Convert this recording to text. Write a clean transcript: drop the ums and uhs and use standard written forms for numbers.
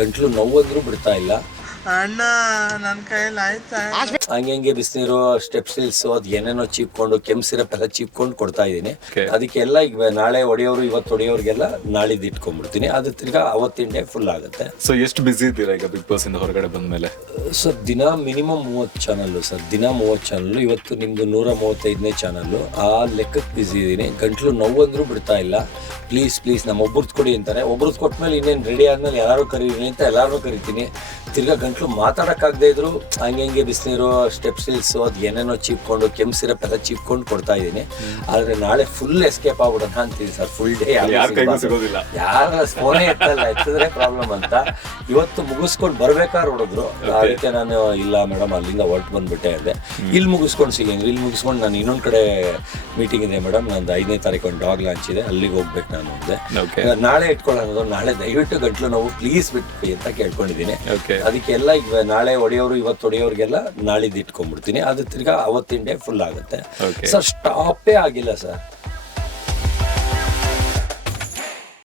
ಗಂಟ್ಲು ನೋವಂದ್ರೂ ಬಿಡ್ತಾ ಇಲ್ಲ. ಅಣ್ಣ ನನ್ನ ಕೈಯಲ್ಲಿ ಆಯ್ತಾ? ಹಂಗೆ ಬಿಸಿನೀರು, ಸ್ಟೆಪ್ ಸಿಲ್ಸ್, ಅದು ಏನೇನೋ ಚೀಪ್ಕೊಂಡು ಕೆಮ್ಮು ಸಿರಪ್ ಎಲ್ಲ ಚೀಪ್ಕೊಂಡು ಕೊಡ್ತಾ ಇದ್ದೀನಿ. ಅದಕ್ಕೆಲ್ಲ ಈಗ ನಾಳೆ ಹೊಡೆಯೋರು ಇವತ್ತು ಹೊಡೆಯೋರಿಗೆಲ್ಲ ನಾಳಿದ್ದು ಇಟ್ಕೊಂಡ್ಬಿಡ್ತೀನಿ. ಅದು ತಿರ್ಗಾ ಅವತ್ತಿನ ಡೇ ಫುಲ್ ಆಗುತ್ತೆ. ಸೊ ಎಷ್ಟು ಬಿಸಿ ಇದ್ದೀರಾ ಈಗ ಬಿಗ್ ಬಾಸ್ ಇಂದ ಹೊರಗಡೆ ಬಂದ್ಮೇಲೆ? ಸರ್ ದಿನ ಮಿನಿಮಮ್ 30 ಚಾನಲ್ಲು ಸರ್, ದಿನ 30 ಚಾನಲ್ಲು. ಇವತ್ತು ನಿಮ್ಮದು 135ನೇ ಚಾನಲ್ಲು. ಆ ಲೆಕ್ಕಕ್ಕೆ ಬಿಸಿ ಇದ್ದೀನಿ. ಗಂಟ್ಲು ನೋವಂದ್ರೂ ಬಿಡ್ತಾ ಇಲ್ಲ. ಪ್ಲೀಸ್ ನಮ್ಮ ಒಬ್ರದ್ದು ಕೊಡಿ ಅಂತಾರೆ. ಒಬ್ರದ್ದು ಕೊಟ್ಮೇಲೆ ಇನ್ನೇನು ರೆಡಿ ಆದಮೇಲೆ ಎಲ್ಲರೂ ಕರೀರಿ ಅಂತ ಎಲ್ಲರೂ ಕರಿತೀನಿ. ತಿರ್ಗಾ ಗಂಟ್ಲು ಮಾತಾಡೋಕ್ಕಾಗದೇ ಇದ್ರು ಹಂಗೆ ಬಿಸಿನೀರು, ಸ್ಟೆಪ್ ಸಿಲ್ಸ್, ಅದು ಏನೇನೋ ಚೀಪ್ಕೊಂಡು ಕೆಮ್ಮು ಸಿರಪ್ ಎಲ್ಲ ಚೀಪ್ಕೊಂಡು ಕೊಡ್ತಾ ಇದ್ದೀನಿ. ಆದರೆ ನಾಳೆ ಫುಲ್ ಎಸ್ಕೇಪ್ ಆಗ್ಬಿಡೋಣ ಅಂತೀನಿ ಸರ್. ಫುಲ್ ಡೇ ಯಾರ ಫೋನೇ ಎತ್ತಿದ್ರೆ ಪ್ರಾಬ್ಲಮ್ ಅಂತ. ಇವತ್ತು ಮುಗಿಸ್ಕೊಂಡು ಬರ್ಬೇಕಾದ್ರೆ ಹೊಡೆದ್ರು. ಅದಕ್ಕೆ ನಾನು ಇಲ್ಲ ಮೇಡಮ್ ಅಲ್ಲಿಂದ ಹೊರಟು ಬಂದ್ಬಿಟ್ಟೆ ಅಂದೆ. ಇಲ್ಲಿ ಮುಗಿಸ್ಕೊಂಡು ಸಿಗಂಗಿಲ್ಲ. ಇಲ್ಲಿ ಮುಗಿಸ್ಕೊಂಡು ನಾನು ಇನ್ನೊಂದು ಕಡೆ ಮೀಟಿಂಗ್ ಇದೆ ಮೇಡಮ್, ನಂದು 5ನೇ ತಾರೀಕು ಒಂದು ಡಾಗ್ ಲಾಂಚ್ ಇದೆ, ಅಲ್ಲಿಗೆ ಹೋಗ್ಬೇಕು ನಾನು ಅಂದೆ. ನಾಳೆ ಇಟ್ಕೊಳ್ಳೋದು, ನಾಳೆ ದಯವಿಟ್ಟು ಗಂಟ್ಲು ನೋವು ಪ್ಲೀಸ್ ಬಿಟ್ಬಿಡಿ ಅಂತ ಕೇಳ್ಕೊಂಡಿದ್ದೀನಿ. ಅದಕ್ಕೆಲ್ಲ ಈಗ ನಾಳೆ ಹೊಡೆಯೋರು ಇವತ್ತು ಹೊಡೆಯೋರಿಗೆಲ್ಲ ನಾಳಿದ್ದು ಇಟ್ಕೊಂಡ್ಬಿಡ್ತೀನಿ. ಅದು ತಿರ್ಗಾ ಅವತ್ತಿನ ಡೇ ಫುಲ್ ಆಗುತ್ತೆ ಸರ್. ಸ್ಟಾಪೇ ಆಗಿಲ್ಲ ಸರ್.